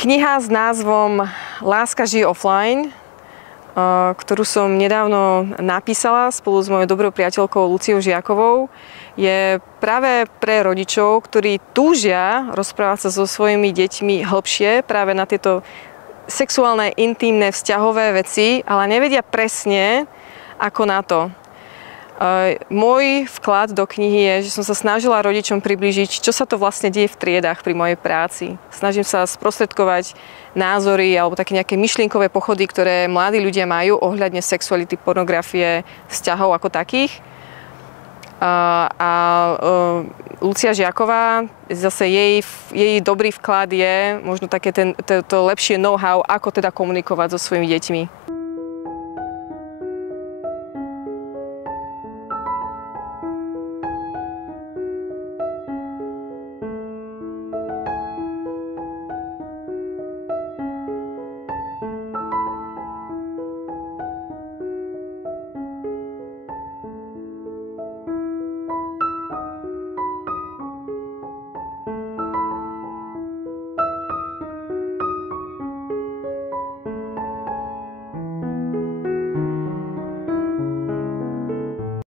Kniha s názvom Láska žije offline, ktorú som nedávno napísala spolu s mojou dobrou priateľkou Luciou Žiakovou, je práve pre rodičov, ktorí túžia rozprávať sa so svojimi deťmi hlbšie práve na tieto sexuálne, intímne, vzťahové veci, ale nevedia presne, ako na to. Môj vklad do knihy je, že som sa snažila rodičom priblížiť, čo sa to vlastne deje v triedách pri mojej práci. Snažím sa sprostredkovať názory alebo také nejaké myšlienkové pochody, ktoré mladí ľudia majú ohľadne sexuality, pornografie, vzťahov ako takých. Lucia Žiaková, zase jej dobrý vklad je možno také to lepšie know-how, ako teda komunikovať so svojimi deťmi.